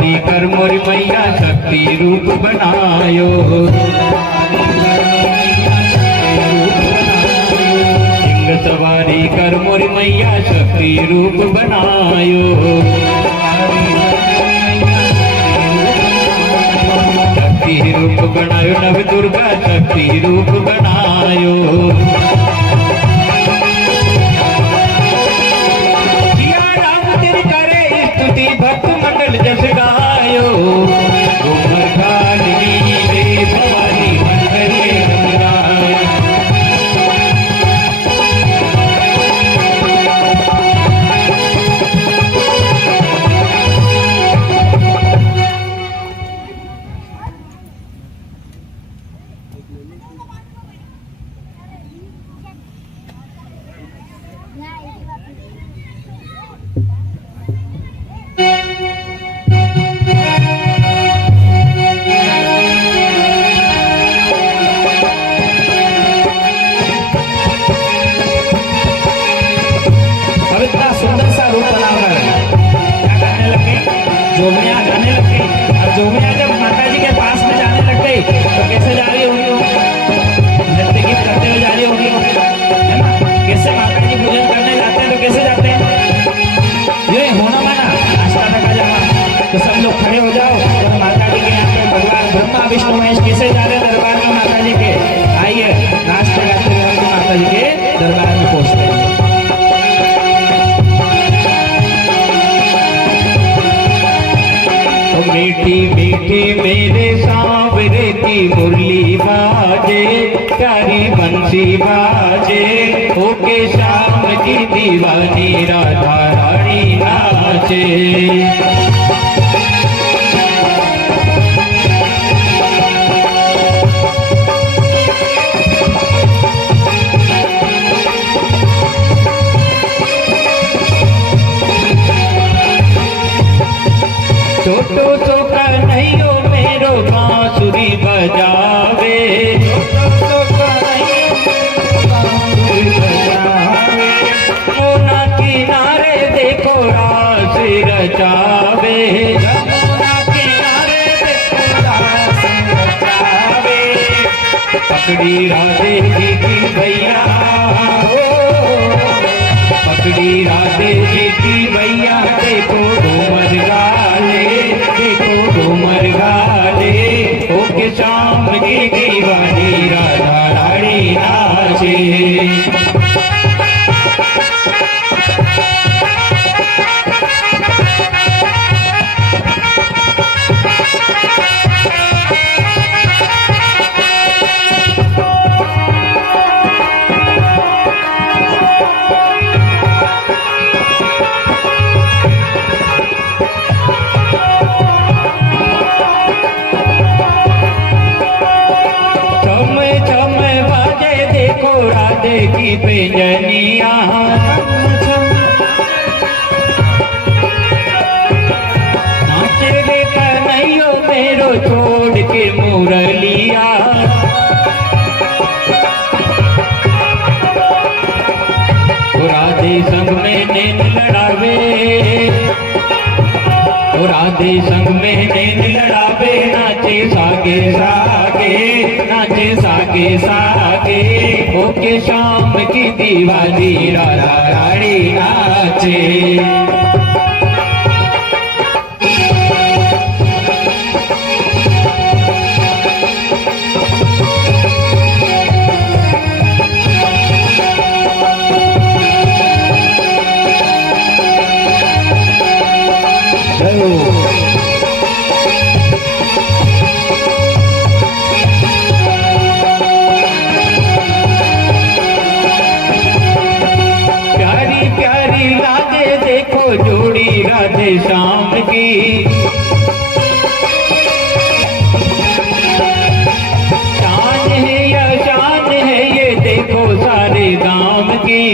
सवारी कर मोरी मैया शक्ति रूप बनायो। सिंह सवारी कर मोरी मैया शक्ति रूप बनायो। शक्ति रूप बनायो नव दुर्गा शक्ति रूप बनायो। भक्त मंडल जस गायो उमर कालिनी रे भवानी मंडले गंगायो। जोमिया गाने लग गई और जोमिया जब माता जी के पास में जाने लग गई तो कैसे जा रही होगी? नृत्य गीत करते हुए जा रही होगी, है ना? कैसे माता जी पूजन करने जाते हैं तो कैसे जाते हैं? ये होना माना नाश्ता का जाना तो सब लोग खड़े हो जाओ और माता जी के यहाँ पे भगवान ब्रह्मा विष्णु महेश कैसे जा रहे हैं दरबार में माता जी के? आइए नाश्ता करते हुए हम माता जी के दरबार में पहुँचते हैं। मीठी मीठी मेरे सांवरे की मुरली बाजे प्यारी बंसी बाजे ओके शाम की दीवानी राधा रानी नाचे। छोटो सो कन्हैयो मेरो बांसुरी बजावे। यमुना किनारे देखो रास रचावे। यमुना किनारे देखो रास रचावे। पकड़ी राधे जी की भैया हो, पकड़ी राधे जी की भैया देखो घूमर गाले, देखो घूमर गाले ओके शाम की दीवानी राधा रानी नाचे। राधे की पैंजनिया नाचे रे कन्हैयो मेरो छोड़ के मुरलिया। राधे संग में नैन लड़ावे, राधे संग में नैन लड़ावे नाचे सागे सागे, नाचे सागे सागे ओके शाम की दीवानी राधा रानी नाचे। प्यारी प्यारी लागे देखो जोड़ी राधे श्याम की। शान है या शान है ये देखो सारे दाम की।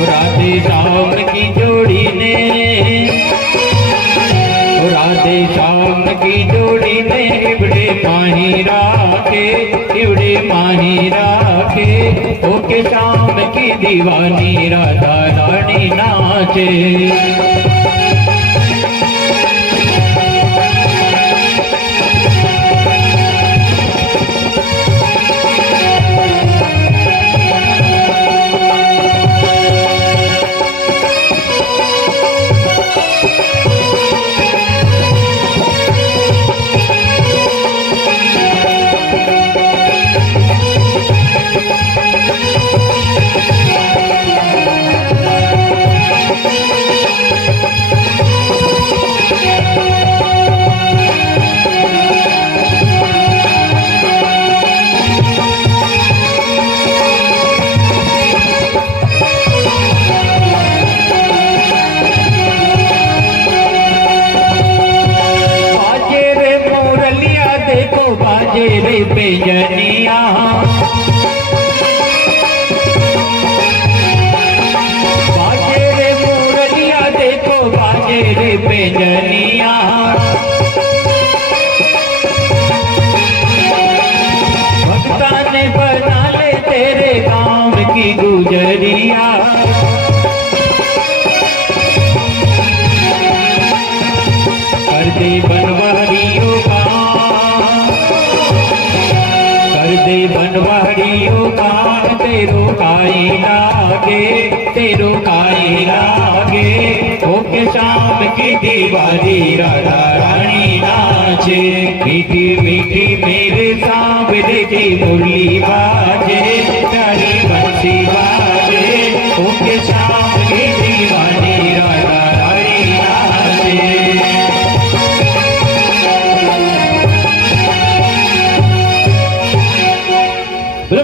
राधे श्याम की जोड़ी ने, राधे श्याम की जोड़ी ने इबड़े माही राखे, इबड़े माही राखे ओके शाम की दीवानी राधा। रानी नाचे। बाजे रे बेजनिया, बाजे रे मुरलिया देखो बाजे रे बेजनिया। भक्ता ने बना ले तेरे गांव की गुजरिया। कर दे बनवारियों का, दे बनवारियों का तेरो काई लागे, तेरो काई लागे। ओके शाम की दीवारी राधा रानी नाचे। मीठी मीठी मेरे सांवरे की मुरली बाजे, प्यारी बंसी बाजे। ओके शाम की दीवारी राधा रानी नाचे।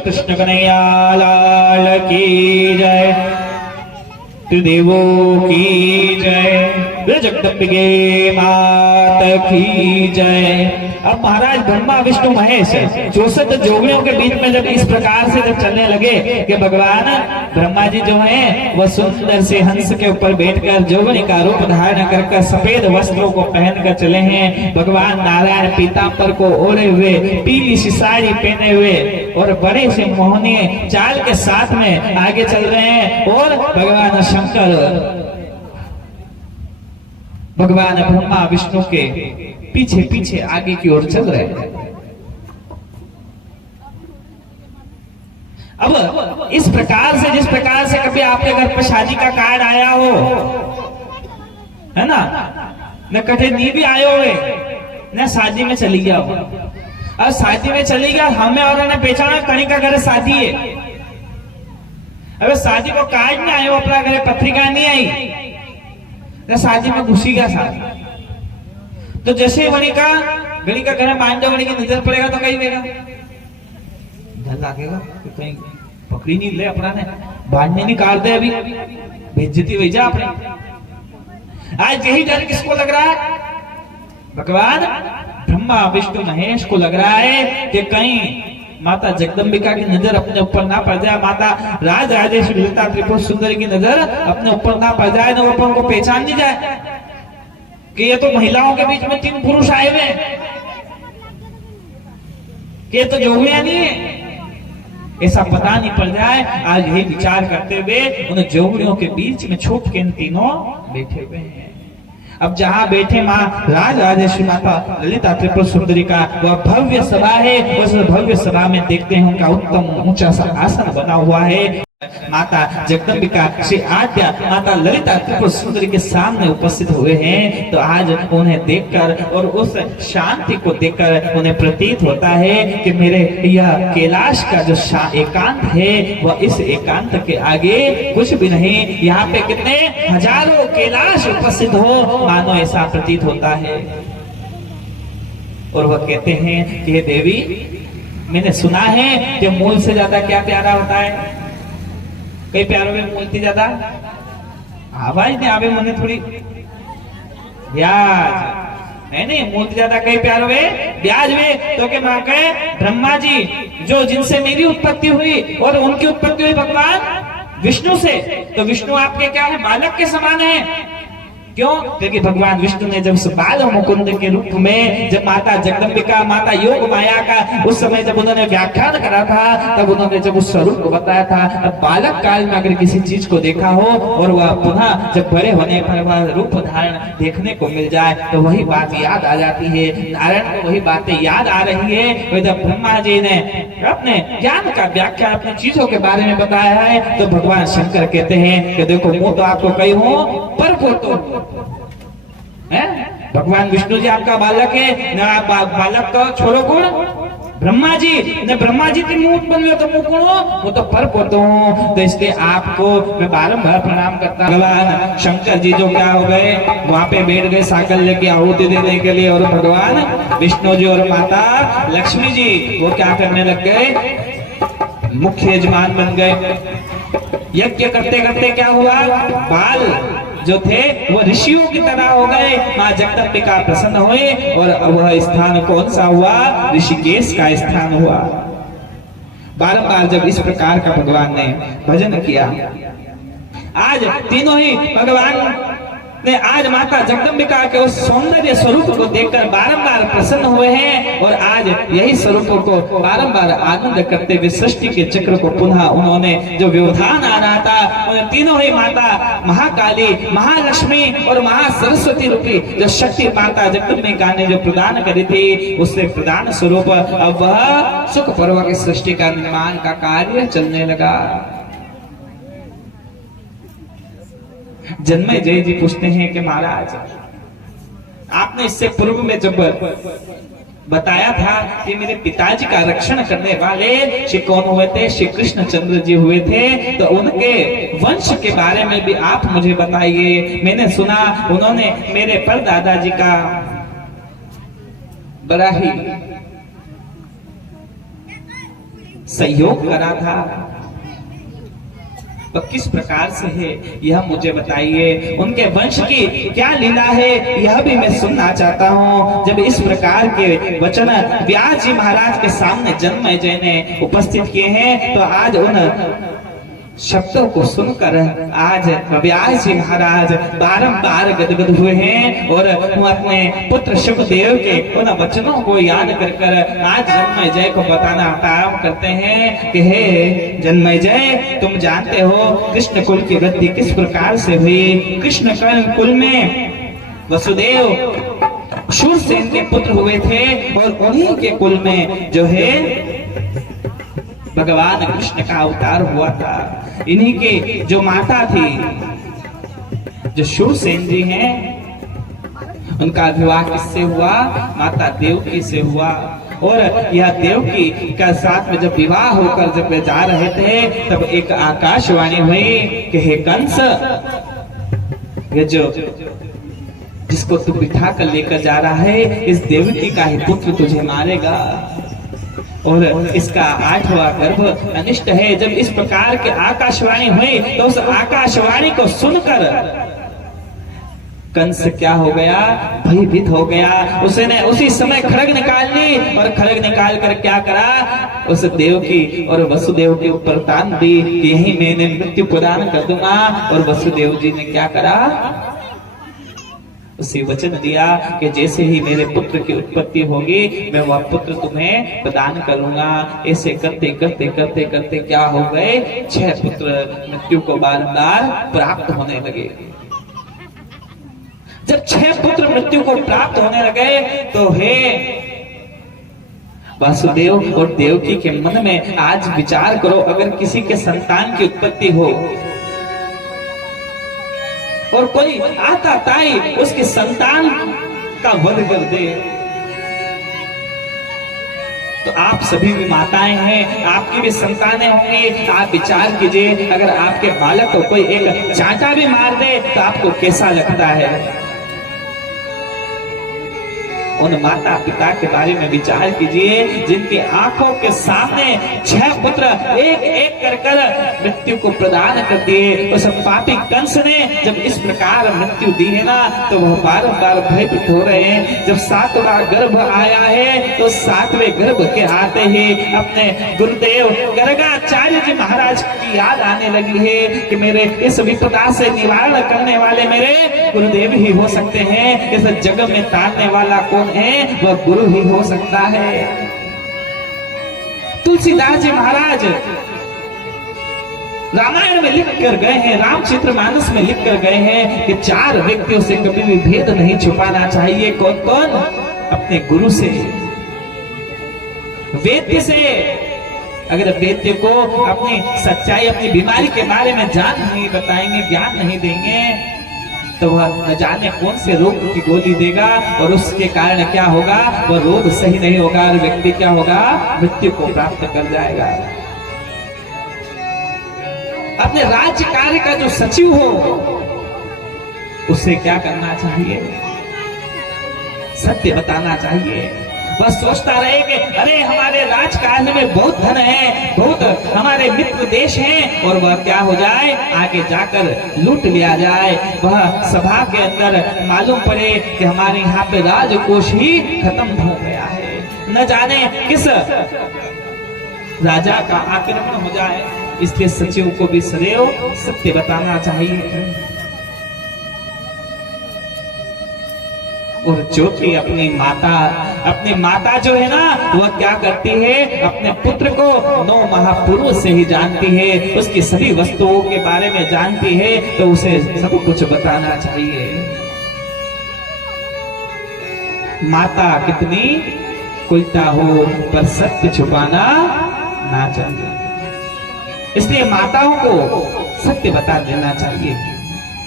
कृष्ण कन्हैया लाल की जय, त्रिदेवों की जय, जगदम्बिके मात की जय। अब महाराज ब्रह्मा विष्णु महेश 64 जोगियों के बीच में जब इस प्रकार से जब चलने लगे कि भगवान ब्रह्मा जी जो हैं वह सुंदर से हंस के ऊपर बैठकर जोगनी का रूप धारण कर सफेद वस्त्रों को पहनकर चले हैं। भगवान नारायण पीतांबर को ओढ़े हुए, पीली सी साड़ी पहने हुए और बड़े से मोहनीय चाल के साथ में आगे चल रहे हैं। और भगवान शंकर भगवान ब्रह्मा विष्णु के पीछे पीछे आगे की ओर चल रहे हैं। अब इस प्रकार से, जिस प्रकार से कभी आपके घर पर शादी का कार्ड आया हो, है ना, न कटे नी भी आए हुए, न शादी में चली गया हो। अब शादी में चली गया, हमें और ने पहचाना कहीं का घर शादी है। अब शादी को कार्ड नहीं आयो, अपना घर पत्रिका नहीं आई, न शादी में घुसी गया साथ। तो जैसे वणी का घर मान जाओ, वणी की नजर पड़ेगा तो कहीं देगा, डर लगेगा कहीं पकड़ी नहीं ले, अपना ने बांधने निकाल दे, अभी बेइज्जती हुई जा अपने। आज यही डर किसको लग रहा है? भगवान ब्रह्मा विष्णु महेश को लग रहा है कि कहीं माता जगदम्बिका की नजर अपने ऊपर ना पड़ जाए, माता राज राजेश्वरी ललिता त्रिपुर सुंदरी की नजर अपने ऊपर ना पड़ जाए, न वो अपन को पहचान नहीं जाए कि ये तो महिलाओं के बीच में 3 पुरुष आए हुए, कि ये तो जोगियां नहीं है, ऐसा पता नहीं पड़ जाए। आज यही विचार करते हुए उन जोगियों के बीच में छुप के इन तीनों बैठे हुए हैं। अब जहां बैठे माँ राज राजेश्वरी माता ललिता त्रिपुर सुंदरी का वह भव्य सभा है, उस भव्य सभा में देखते हैं उनका उत्तम ऊंचा सा आसन बना हुआ है। माता जगदम्बिका श्री आद्या माता ललिता त्रिपुर सुंदरी के सामने उपस्थित हुए हैं। तो आज उन्हें देखकर और उस शांति को देखकर उन्हें प्रतीत होता है कि मेरे यह कैलाश का जो एकांत है वह इस एकांत के आगे कुछ भी नहीं। यहाँ पे कितने हजारों कैलाश उपस्थित हो, मानो ऐसा प्रतीत होता है। और वह कहते हैं कि हे देवी, मैंने सुना है कि मूल से ज्यादा क्या प्यारा होता है? कई प्यारों में मूलती ज्यादा आवाज नहीं आवे, मने थोड़ी ब्याज नहीं, मूलती ज्यादा कई प्यारों में ब्याज में। तो के मां कहे ब्रह्मा जी जो जिनसे मेरी उत्पत्ति हुई और उनकी उत्पत्ति हुई भगवान विष्णु से, तो विष्णु आपके क्या है? बालक के समान है। क्यों? क्योंकि भगवान विष्णु ने जब बाल मुकुंद के रूप में जब माता जगदम्बिका, माता योग माया का उस समय जब उन्होंने व्याख्यान करा था, तब उन्होंने जब उस स्वरूप को बताया था, तब बालक काल में अगर किसी चीज को देखा हो और वह पुनः जब बड़े होने पर वह रूप धारण देखने को मिल जाए तो वही बात याद आ जाती है। नारायण को वही बातें याद आ रही है। तो जब ब्रह्मा जी ने अपने ज्ञान का व्याख्या अपनी चीजों के बारे में बताया है, तो भगवान शंकर कहते हैं कि देखो मैं तो आपको कही हूँ पर को तो है, भगवान विष्णु जी आपका बालक है ना, बालक का छोड़ो गुण ब्रह्मा जी ने, ब्रह्मा जी की मुंह बन तो मुंह कौन हो, वो तो पर पोतो हूँ। तो इसलिए आपको मैं बारंबार प्रणाम करता। भगवान शंकर जी जो क्या हो गए, वहां पे बैठ गए साकल्य की आहुति देने के लिए, और भगवान विष्णु जी और माता लक्ष्मी जी वो क्या करने लग गए, मुख्य यजमान बन गए। यज्ञ करते करते क्या हुआ, बाल जो थे वो ऋषियों की तरह हो गए। माँ जगदम्बिका प्रसन्न हुए और वह स्थान कौन सा हुआ, ऋषिकेश का स्थान हुआ। बारंबार जब इस प्रकार का भगवान ने भजन किया, आज तीनों ही भगवान ने आज माता जगदम्बिका के उस सौंदर्य स्वरूप को देखकर बारंबार प्रसन्न हुए हैं, और आज यही स्वरूपों को बारंबार आनंद करते हुए सृष्टि के चक्र को पुनः उन्होंने जो व्यवधान आ रहा था, उन तीनों ही माता महाकाली, महालक्ष्मी और महासरस्वती रूपी जो शक्ति माता जगदम्बिका ने जो प्रदान करी थी, उससे प्रदान स्वरूप अब वह सुख पर्व की सृष्टि का निर्माण का कार्य चलने लगा। जन्मे जय जी पूछते हैं कि महाराज आपने इससे पूर्व में जब बताया था कि मेरे पिताजी का रक्षण करने वाले श्री कौन हुए थे, श्री कृष्णचंद्र जी हुए थे, तो उनके वंश के बारे में भी आप मुझे बताइए। मैंने सुना उन्होंने मेरे परदादा जी का बड़ा ही सहयोग करा था, तो किस प्रकार से है यह मुझे बताइए। उनके वंश की क्या लीला है यह भी मैं सुनना चाहता हूँ। जब इस प्रकार के वचन व्यास जी महाराज के सामने जन्मेजय ने उपस्थित किए हैं, तो आज उन शब्दों को सुनकर आज व्यास जी महाराज बारंबार गदगद हुए हैं, और वो अपने पुत्र शुकदेव के उन वचनों को याद कर आज जन्मेजय को बताना काम करते हैं कि हे जन्मेजय, तुम जानते हो कृष्ण कुल की वृद्धि किस प्रकार से हुई। कृष्ण कुल में वसुदेव शूरसेन के पुत्र हुए थे, और उन्हीं के कुल में जो है भगवान कृष्ण का अवतार हुआ था। इन्हीं के जो माता थी, जो शूरसेन जी हैं, उनका विवाह किससे हुआ, माता देवकी से हुआ। और यह देवकी का साथ में जब विवाह होकर जब जा रहे थे, तब एक आकाशवाणी हुई कि हे कंस, ये जो जिसको तू बिठा कर लेकर जा रहा है, इस देवकी का ही पुत्र तुझे मारेगा, और इसका 8वां गर्भ अनिष्ट है। जब इस प्रकार के आकाशवाणी हुई, तो उस आकाशवाणी को सुनकर कंस क्या हो गया, भयभीत हो गया। उसने उसी समय खड्ग निकाल ली, और खड्ग निकाल कर क्या करा, उस देवकी और वसुदेव के ऊपर तान दी कि यही मैंने मृत्यु प्रदान कर दूंगा। और वसुदेव जी ने क्या करा, उसे वचन दिया कि जैसे ही मेरे पुत्र की उत्पत्ति होगी, मैं वह पुत्र तुम्हें प्रदान करूंगा। ऐसे करते करते करते करते क्या हो गए, 6 पुत्र मृत्यु को बार-बार प्राप्त होने लगे। जब 6 पुत्र मृत्यु को प्राप्त होने लगे, तो हे वासुदेव और देवकी के मन में आज विचार करो, अगर किसी के संतान की उत्पत्ति हो और कोई आता ताई उसके संतान का वध कर दे, तो आप सभी भी माताएं हैं, आपकी भी संतानें होंगी। आप विचार कीजिए, अगर आपके बालक को कोई एक चांटा भी मार दे तो आपको कैसा लगता है। उन माता पिता के बारे में विचार कीजिए जिनकी आंखों के सामने 6 पुत्र एक एक कर मृत्यु को प्रदान कर दिए। उस पापी कंस ने जब इस प्रकार मृत्यु दी है ना, तो वह बार-बार भयभीत हो रहे हैं। जब 7वां गर्भ आया है तो 7वें गर्भ के आते ही अपने गुरुदेव गर्गाचार्य जी महाराज की याद आने लगी है कि मेरे इस विपदा से निवारण करने वाले मेरे गुरुदेव ही हो सकते हैं। इस जग में तारने वाला कौन है? वह गुरु ही हो सकता है। तुलसीदास जी महाराज रामायण में लिख कर गए हैं, रामचरितमानस में लिख कर गए हैं कि 4 व्यक्तियों से कभी भी भेद नहीं छुपाना चाहिए। कौन कौन? अपने गुरु से, वेद्य से। अगर वेद्य को अपनी सच्चाई, अपनी बीमारी के बारे में जान नहीं बताएंगे, ज्ञान नहीं देंगे, तो वह न जाने कौन से रोग की गोली देगा और उसके कारण क्या होगा, वह रोग सही नहीं होगा और व्यक्ति क्या होगा, मृत्यु को प्राप्त कर जाएगा। अपने राज्य कार्य का जो सचिव हो उसे क्या करना चाहिए? सत्य बताना चाहिए। वह सोचता रहे कि अरे हमारे राजकाज में बहुत धन है, बहुत हमारे मित्र देश हैं, और वह क्या हो जाए, आगे जाकर लूट लिया जाए। वह सभा के अंदर मालूम पड़े कि हमारे यहाँ पे राजकोष ही खत्म हो गया है, न जाने किस राजा का आक्रमण हो जाए। इसलिए सचिव को भी सदैव सत्य बताना चाहिए। और जो कि अपनी माता जो है ना, वह क्या करती है, अपने पुत्र को 9 माह पूर्व से ही जानती है, उसकी सभी वस्तुओं के बारे में जानती है, तो उसे सब कुछ बताना चाहिए। माता कितनी कुलता हो पर सत्य छुपाना ना चाहिए। इसलिए माताओं को सत्य बता देना चाहिए।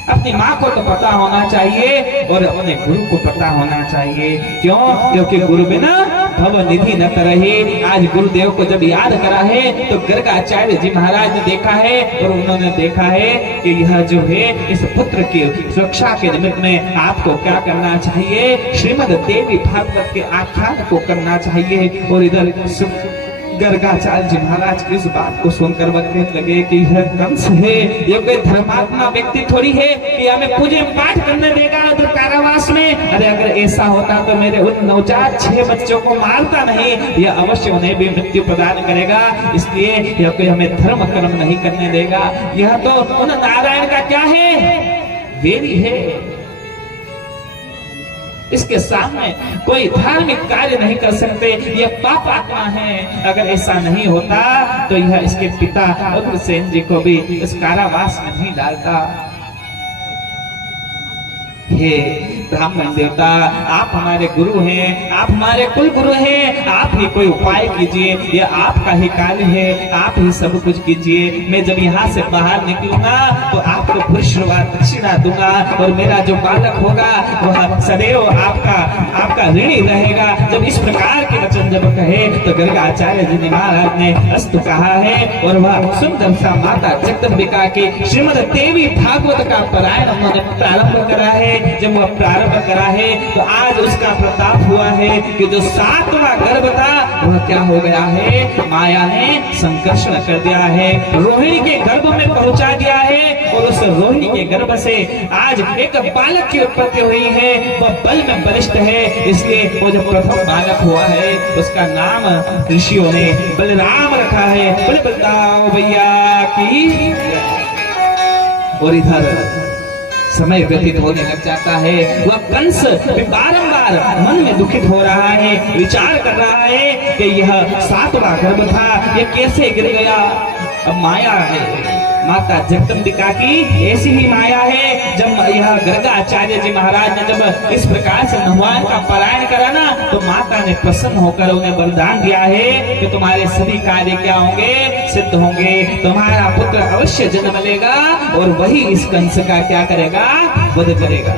अपनी माँ को तो पता होना चाहिए और अपने गुरु को पता होना चाहिए। क्यों? क्योंकि गुरु बिना भव निधि न तरही। आज गुरुदेव को जब याद करा है तो गर्गाचार्य जी महाराज ने देखा है और उन्होंने देखा है कि यह जो है इस पुत्र की सुरक्षा के निमित्त में आपको क्या करना चाहिए, श्रीमद देवी भागवत के आख्यान को करना चाहिए। और इधर गर्गाचार्य जी महाराज की इस बात को सुनकर वह कहने लगे कि यह कंस है, यह कोई धर्मात्मा व्यक्ति थोड़ी है कि हमें पूजे पाठ करने देगा उधर कारावास में। अरे अगर ऐसा होता तो मेरे उन नवजात 6 बच्चों को मारता नहीं, यह अवश्य उन्हें भी मृत्यु प्रदान करेगा। इसलिए यह कोई हमें धर्म कर्म नहीं करने देगा। यह तो उन नारायण का क्या है, वेरी है। इसके सामने कोई धार्मिक कार्य नहीं कर सकते, यह पाप आत्मा है। अगर ऐसा नहीं होता तो यह इसके पिता उग्रसेन जी को भी इस कारावास में नहीं डालता। हे ब्राह्मण देवता, आप हमारे गुरु हैं, आप हमारे कुल गुरु हैं, आप ही कोई उपाय कीजिए, यह आपका ही कार्य है, आप ही सब कुछ कीजिए। मैं जब यहाँ से बाहर निकलूंगा तो आपको पुरुषवार दक्षिणा दूंगा और मेरा जो बालक होगा वह सदैव आपका ऋणी रहेगा। जब इस प्रकार के वचन जब कहे तो गर्गाचार्य जी ने महाराज ने अस्तु कहा है और वह सुंदर सा माता जगदम्बिका के श्रीमद देवी भागवत का पारायण उन्होंने प्रारंभ करा है। जब वह प्रारंभ करा है तो आज उसका प्रताप हुआ है कि जो 7वां गर्भ था वह क्या हो गया है, माया ने संकर्षण कर दिया है, रोहिणी के गर्भ में पहुंचा दिया है। और उस रोहिणी के गर्भ से आज एक बालक की उत्पत्ति हुई है, वह बल में बलिष्ठ है। इसलिए वो जो प्रथम बालक हुआ है उसका नाम ऋषियों ने बलराम रखा है। बोले बलदाओ भैया की। और इधर समय व्यतीत होने लग जाता है। वह कंस बारंबार मन में दुखित हो रहा है, विचार कर रहा है कि यह 7वां गर्भ था, यह कैसे गिर गया। अब माया है, माता जगदम्बिका की ऐसी ही माया है। जब यह गर्गाचार्य जी महाराज ने जब इस प्रकार से भगवान का पारायण करा ना, तो माता ने प्रसन्न होकर उन्हें वरदान दिया है कि तुम्हारे सभी कार्य क्या होंगे, सिद्ध होंगे, तुम्हारा पुत्र अवश्य जन्म लेगा और वही इस कंस का क्या करेगा, वध करेगा।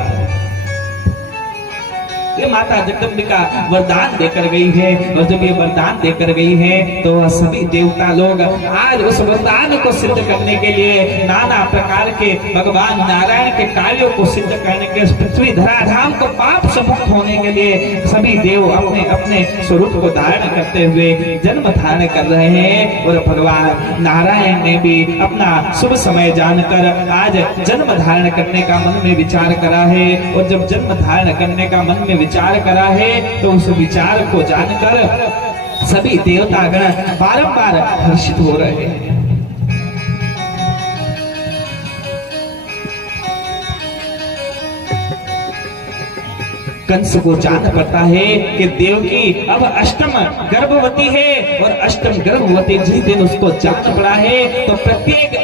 ये माता जगदम्बिका वरदान देकर गई है। और जब ये वरदान देकर गई है तो सभी देवता लोग आज उस वरदान को सिद्ध करने के लिए नाना प्रकार के भगवान नारायण के कार्यों को सिद्ध करने के पृथ्वी धराधाम को पाप से मुक्त होने के लिए सभी देव अपने अपने स्वरूप को धारण करते हुए जन्म धारण कर रहे हैं। और भगवान नारायण ने भी अपना शुभ समय जानकर आज जन्म धारण करने का मन में विचार करा है। और जब जन्म धारण करने का मन में विचार करा है तो उस विचार को जानकर सभी देवतागण बारंबार हर्षित हो रहे हैं। कंस को जान पड़ता है कि देवकी अब अष्टम गर्भवती है और अष्टम गर्भवती जिस दिन उसको जान पड़ा है तो प्रत्येक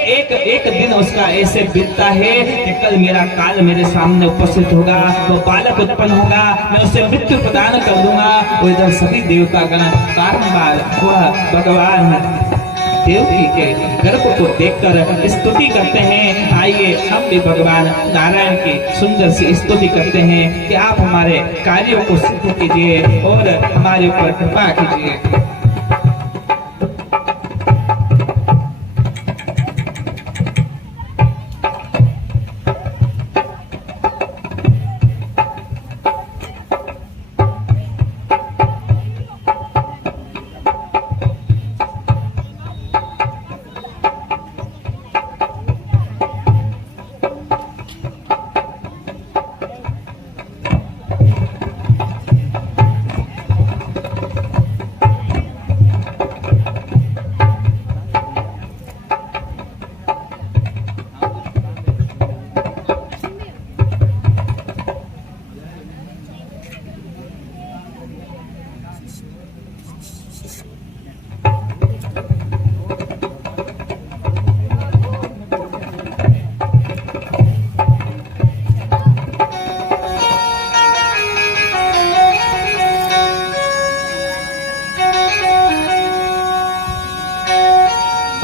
एक दिन उसका ऐसे बीतता है कि कल मेरा काल मेरे सामने उपस्थित होगा, वो बालक उत्पन्न होगा, मैं उसे मृत्यु प्रदान कर दूंगा। और इधर सभी देवतागण बारंबार वह भगवान देवकी के गर्भ को देखकर स्तुति करते हैं। आइए हम भी भगवान नारायण की सुंदर सी स्तुति करते हैं कि आप हमारे कार्यों को सिद्ध कीजिए और हमारे ऊपर कृपा कीजिए।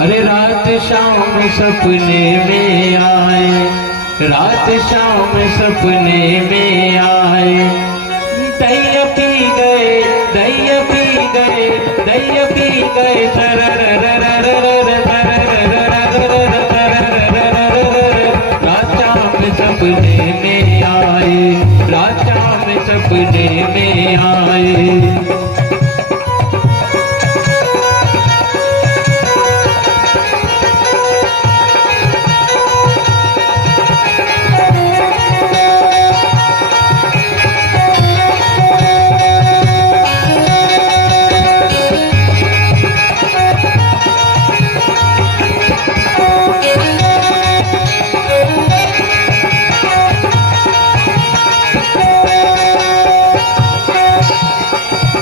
अरे रात शाम सपने में आए, रात शाम सपने में आए, दैया पी गए, दैया पी गए, दैया पी गए, रात शाम सपने में आए, रात शाम सपने में आए।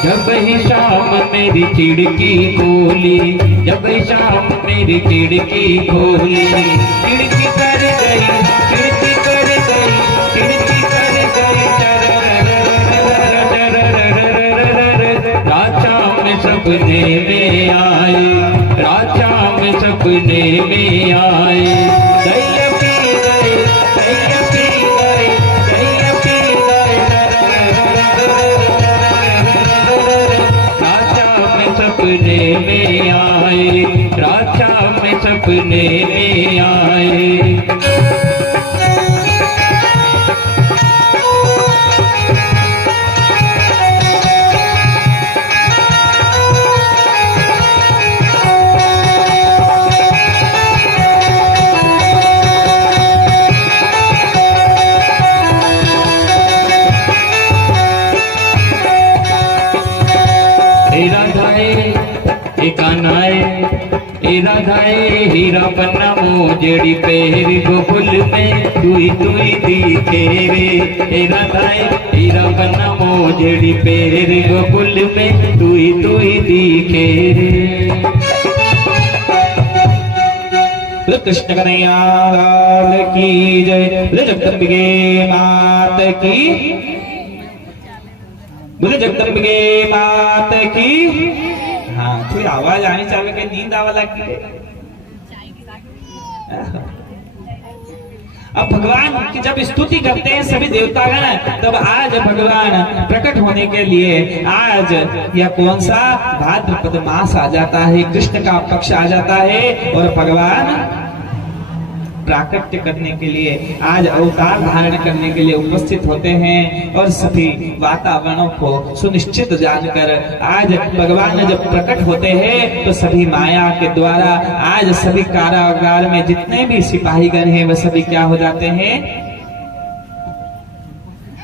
जब ही शाम मेरी खिड़की खोली, जब ही शाम मेरी खिड़की खोली, खिड़की कर गई, खिड़की कर गई, खिड़की कर गई, रात शाम सपने में आए, रात शाम सपने में आए, दैया पी गए, दैया पी गए, दैया पी गए, सपने में आए, रात शाम सपने में आए। राधाए हीरा पन्ना मोजड़ी पैर गोकुल में तुई तुई दिखे रे, राधाए हीरा पन्ना मोजड़ी पैर गोकुल में तुई तुई दिखे रे। कृष्ण कन्हैया लाल की जय, जगदम्बिके मात की, जगदम्बिके मात की। हाँ थोड़ी आवाज आनी चाहिए कि नींद आवा लगी है। अब भगवान की जब स्तुति करते हैं सभी देवतागण, तब आज भगवान प्रकट होने के लिए आज यह कौन सा भाद्रपद मास आ जाता है, कृष्ण का पक्ष आ जाता है और भगवान प्राकट्य करने के लिए आज अवतार धारण करने के लिए उपस्थित होते हैं। और सभी वातावरणों को सुनिश्चित जानकर आज भगवान जब प्रकट होते हैं तो सभी माया के द्वारा आज सभी कारागार में जितने भी सिपाहीगण हैं वह सभी क्या हो जाते हैं,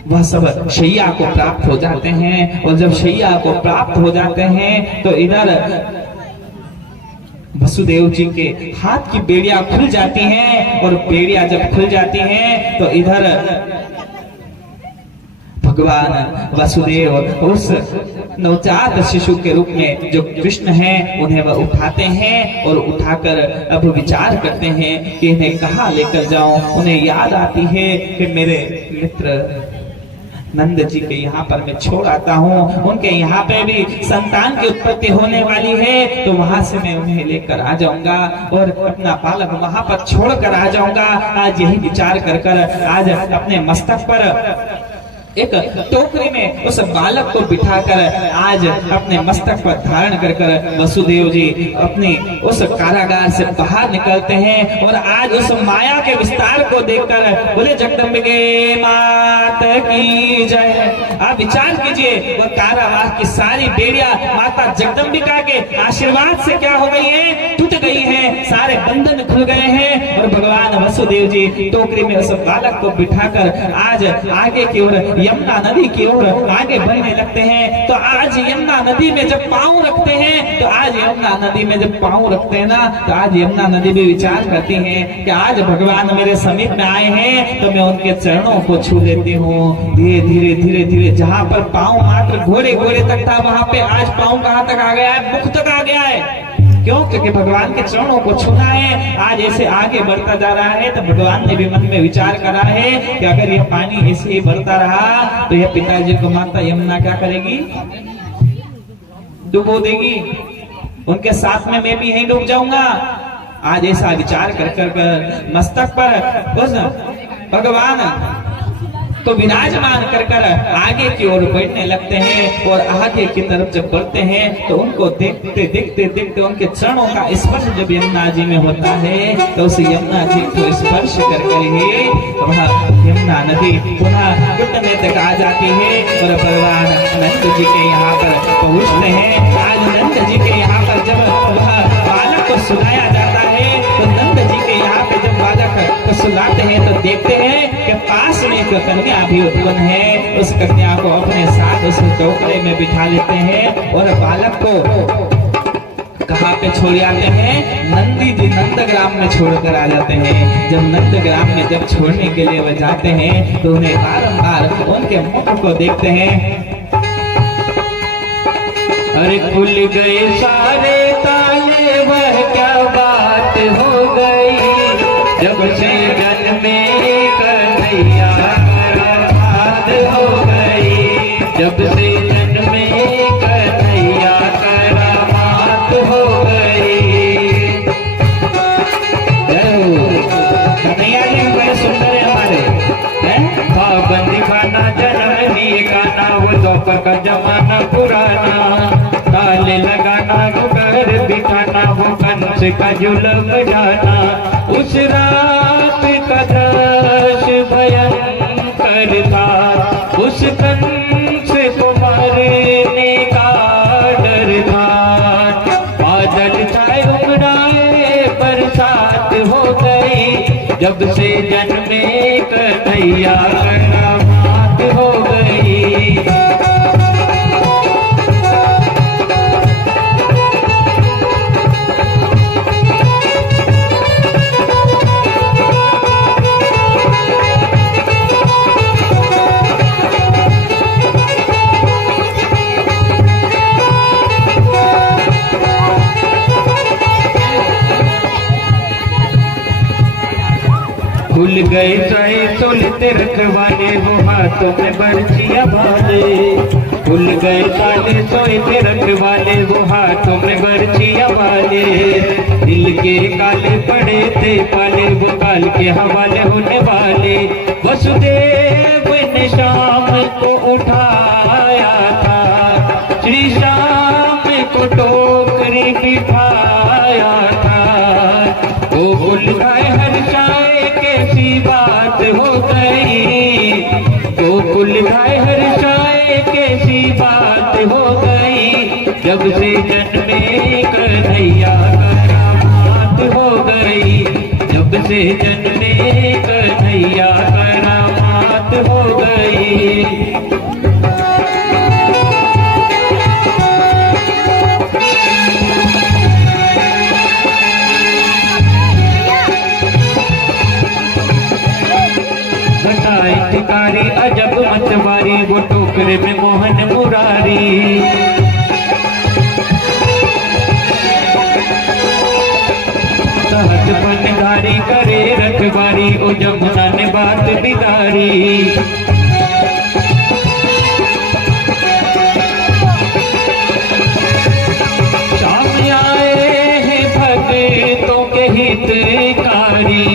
वह सब शैया को प्राप्त हो जाते हैं। और जब शैया को प्राप्त हो जाते हैं तो इधर वसुदेव जी के हाथ की बेड़ियां खुल जाती हैं और बेड़ियां जब खुल जाती हैं तो इधर भगवान वसुदेव उस नवजात शिशु के रूप में जो कृष्ण हैं उन्हें वह उठाते हैं और उठाकर अब विचार करते हैं कि इन्हें कहाँ लेकर जाऊं। उन्हें याद आती है कि मेरे मित्र नंद जी के यहाँ पर मैं छोड़ आता हूँ, उनके यहाँ पे भी संतान की उत्पत्ति होने वाली है, तो वहां से मैं उन्हें लेकर आ जाऊंगा और अपना बालक वहां पर छोड़ कर आ जाऊंगा। आज यही विचार कर आज अपने मस्तक पर एक टोकरी में उस बालक को बिठाकर आज अपने मस्तक पर धारण कर वसुदेव जी अपने उस कारागार से बाहर निकलते हैं और आज उस माया के विस्तार को देखकर बोले जगदम्बिके मात की जय। आप विचार कीजिए वह कारावास की सारी बेड़ियां माता जगदम्बिका के आशीर्वाद से क्या हो गई है, टूट गई है, सारे बंधन खुल गए हैं और भगवान वसुदेव जी टोकरी में उस बालक को बिठाकर आज आगे की ओर यमुना नदी की ओर आगे बढ़ने लगते हैं। तो आज यमुना नदी में जब पांव रखते हैं तो आज यमुना नदी में जब पांव रखते हैं ना तो आज यमुना नदी भी विचार करती है कि आज भगवान मेरे समीप में आए हैं तो मैं उनके चरणों को छू लेती हूँ। धीरे धीरे धीरे धीरे जहाँ पर पांव मात्र घोड़े घोड़े तक था वहां पे आज पांव कहाँ तक आ गया है, मुख तक आ गया है। क्यों? क्योंकि भगवान के चरणों को छूना है। आज ऐसे आगे बढ़ता जा रहा है तो भगवान ने भी मन में विचार करा है कि अगर ये पानी ऐसे ही बढ़ता रहा तो यह पिताजी को माता यमुना क्या करेगी, डुबो देगी। उनके साथ में मैं भी यहीं डूब जाऊंगा। आज ऐसा विचार कर मस्तक पर उस भगवान तो विराजमान कर आगे की ओर बढ़ने लगते हैं और आगे की तरफ जब बढ़ते हैं तो उनको देखते देखते देखते उनके चरणों का स्पर्श जब यमुना जी में होता है तो उस यमुना जी को स्पर्श कर ही वह यमुना नदी पुनः घुटने तक आ जाती है और भगवान नंद जी के यहाँ पर पहुँचते हैं। आज नंद जी के यहाँ पर जब वह बालक को सुलाया जाता है तो नंद जी के यहाँ पे जब बालक को सुलाते हैं तो देखते हैं कि पास में एक कन्या भी उत्पन्न है। उस कन्या को अपने साथ उस टोकरे में बिठा लेते हैं और बालक को कहाँ पे छोड़ आते हैं, नंदी जी नंदग्राम में छोड़कर आ जाते हैं। जब नंदग्राम में जब छोड़ने के लिए वह जाते हैं तो उन्हें बारंबार उनके मुख को देखते हैं। अरे खुल गए सारे ताले, वह क्या बात हो गई, जब से जन्मे कन्हैया करामात हो गई, जब से जन्मे कन्हैया करामात हो गई। कन्हैया जी बड़े सुंदर है हमारे, पाबंदी खाना जन्म ही गाना, वो दोपहर का जमाना पुराना, ताले लगाना घर बिठाना, वो कंस का जुल्म जाना, उस रात का दृश्य भयंकर था, उस कंस को मारने का डर था। बादल छाए उमड़ाए बरसात हो गई, जब से जन्मे कन्हैया करामात हो गई। खुल गए चाहे सोलते रखवाले, वो हाथों में बर्चियां बांधे, खुल गए चाहे सोलते रखवाले, वो हाथों में बर्चियां बांधे, दिल के काले पड़े थे काले, वो काल के हवाले होने वाले। वसुदेव ने शाम को उठाया था, श्री श्याम को टोकरी बिठाया था। गोकुल गाय हर्षाए कैसी बात हो गई, गोकुल गाय हर्षाए कैसी बात हो गई। जब से जन्मे कन्हैया करामात हो गई, जब से जन्मे कन्हैया करामात हो गई। कारी अजब मतवारी, वो टोकरे में मोहन मुरारी। सहज बनधारी करे रखवारी, ओ जमुना ने बात बिगाड़ी। शाम आए हैं भक्तों के हितकारी,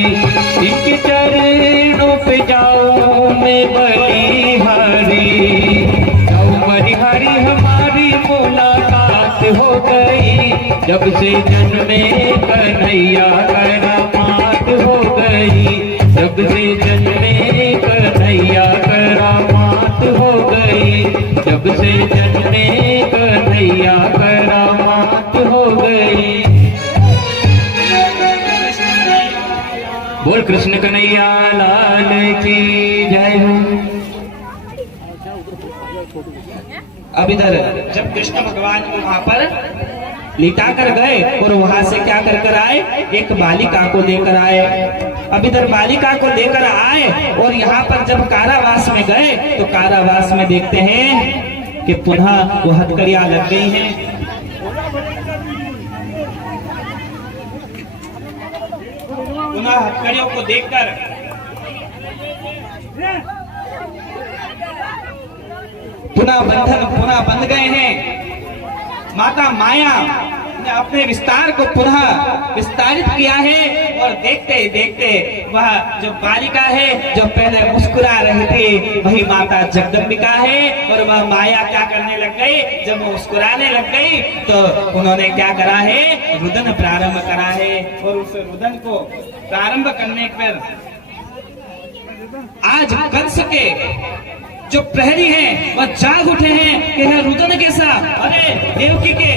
इनके चरणों पे जाऊं मैं बलिहारी। जाऊं बलिहारी हमारी मुलाकात हो गई, जब से जन्मे कन्हैया करामात हो गई। जब से जन्मे कन्हैया करामात हो गई, जब से जन्मे कन्हैया करामात हो गई। बोल कृष्ण कन्हैया लाल की जय हो। अब इधर जब कृष्ण भगवान को वहां पर लिटा कर गए और वहां से क्या कर कर आए, एक बालिका को लेकर आए। अब इधर बालिका को लेकर आए और यहाँ पर जब कारावास में गए तो कारावास में देखते हैं कि पुनः वो हथकड़ियां लग गई हैं। पुनः हथकड़ियों को देखकर पुनः बंध गए हैं। माता माया ने अपने विस्तार को पुनः विस्तारित किया है और देखते ही देखते वह जो बालिका है जो पहले मुस्कुरा रही थी वही माता जगदम्बिका है। और वह माया क्या करने लग गई, जब वो मुस्कुराने लग गई तो उन्होंने क्या करा है, रुदन प्रारंभ करा है। और उस रुदन को प्रारंभ करने पर आज कंस के जो प्रहरी हैं वह जाग उठे हैं कि है रुदन के साथ अरे देवकी के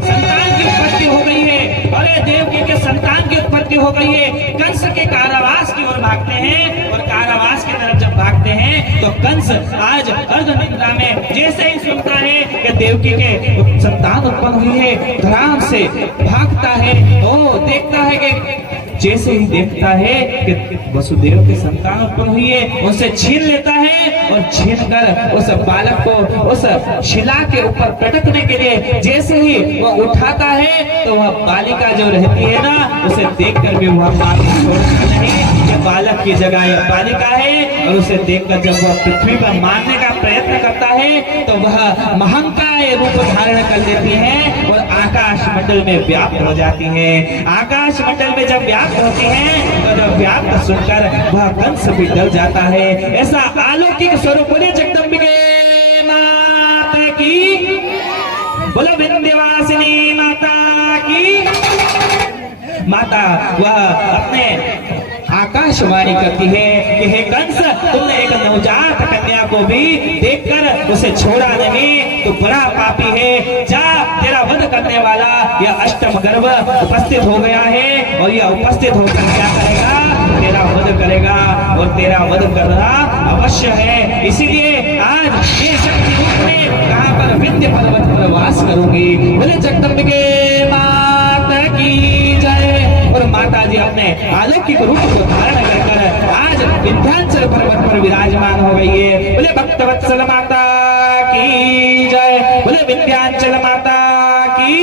संतान की उत्पत्ति हो गई है, अरे देवकी के संतान की उत्पत्ति हो गई है। कंस के कारावास की ओर भागते हैं और कारावास की तरफ जब भागते हैं तो कंस आज अर्धनिद्रा में जैसे ही सुनता है कि देवकी के संतान उत्पन्न हुई है, धराम से भागता है। तो देखता है कि जैसे ही देखता है कि वसुदेव के संतान उत्पन्न हुई है, उसे छीन लेता है और छीन कर उस बालक को उस शिला के ऊपर पटकने के लिए जैसे ही वह उठाता है तो वह बालिका जो रहती है ना, उसे देखकर भी वह मारना छोड़ता नहीं। ये बालक की जगह यह बालिका है और उसे देखकर जब वह पृथ्वी पर मारने का प्रयत्न करता है तो वह महंकाय रूप धारण कर लेती है और आकाश मंडल में व्याप्त हो जाती है। आकाश मंडल में जब व्याप्त होती है तो जब व्याप्त सुनकर वह कंस भी डर जाता है। ऐसा अलौकिक स्वरूप बोले जगदम्बिके माता की, बोलो विंध्यवासिनी माता की। माता वह अपने आकाशवाणी करती है कि हे कंस, तुमने एक नवजात कन्या को भी देखकर उसे छोड़ा नहीं, तो बड़ा पापी है। जा, तेरा वध करने वाला यह अष्टम गर्भ उपस्थित हो गया है और यह उपस्थित होकर क्या करेगा, तेरा वध करेगा और तेरा वध करना अवश्य है। इसीलिए आज ये शक्ति रूप में कहां पर विंध्य पर्वत पर वास करूंगी। बोले जगदम्बिके माता की जय। और माता जी अपने अलौकिक रूप को धारण कर आज विंध्याचल पर्वत पर विराजमान हो गई है। बोले भक्तवत्सल माता की जय, बोले विंध्याचल माता की।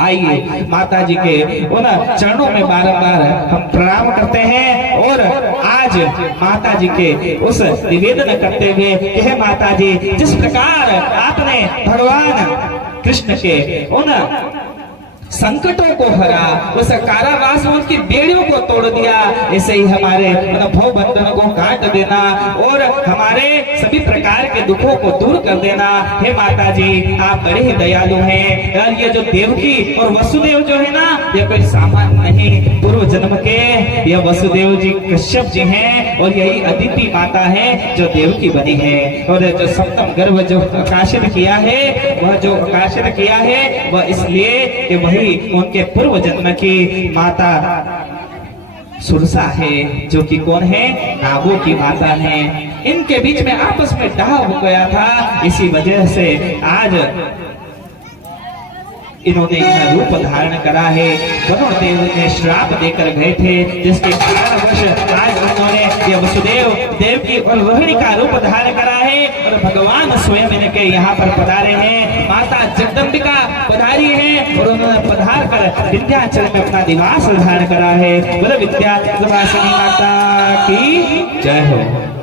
आइए माता जी के उन चरणों में बार-बार हम प्रणाम करते हैं और आज माता जी के उस निवेदन करते हुए कि हे माता जी, जिस प्रकार आपने भगवान कृष्ण के उन संकटों को हरा, उस कारावास में उनकी बेड़ियों को तोड़ दिया। ऐसे ही हमारे भव बंधनों को काट देना और हमारे सभी प्रकार के दुखों को दूर कर देना। हे माता जी, आप बड़े ही दयालु हैं। और ये जो देवकी और वसुदेव जो है ना, ये कोई सामान्य नहीं, पूर्व जन्म के ये वसुदेव जी कश्यप जी हैं और यही अदिति माता है जो देवकी बनी है। और जो सप्तम गर्भ जो आकाशित किया है, वह जो आकाशित किया है वह इसलिए कि वही उनके पूर्व जन्म की माता सुरसा है, जो कि कौन है, नागों की माता है। इनके बीच में आपस में डाह हो गया था, इसी वजह से आज इन्होंने इनका रूप धारण करा है। वरुण देव ने श्राप देकर गए थे, जिसके कारणवश आज उन्होंने ये वसुदेव देव की और रोहिणी का रूप धारण करा है और भगवान स्वयं इनके यहाँ पर पधारे हैं। माता जगदम्बिका पधारी है और उन्होंने पधार कर विंध्याचल में अपना निवास धारण करा है। बोले विंध्याचलवासिनी माता की जय हो।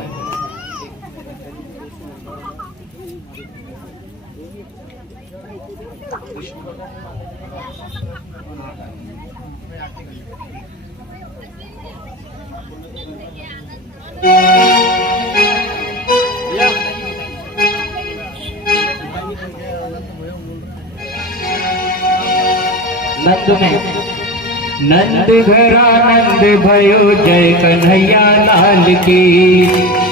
नंद में नंद घरा नंद भयो, जय कन्हैया लाल की।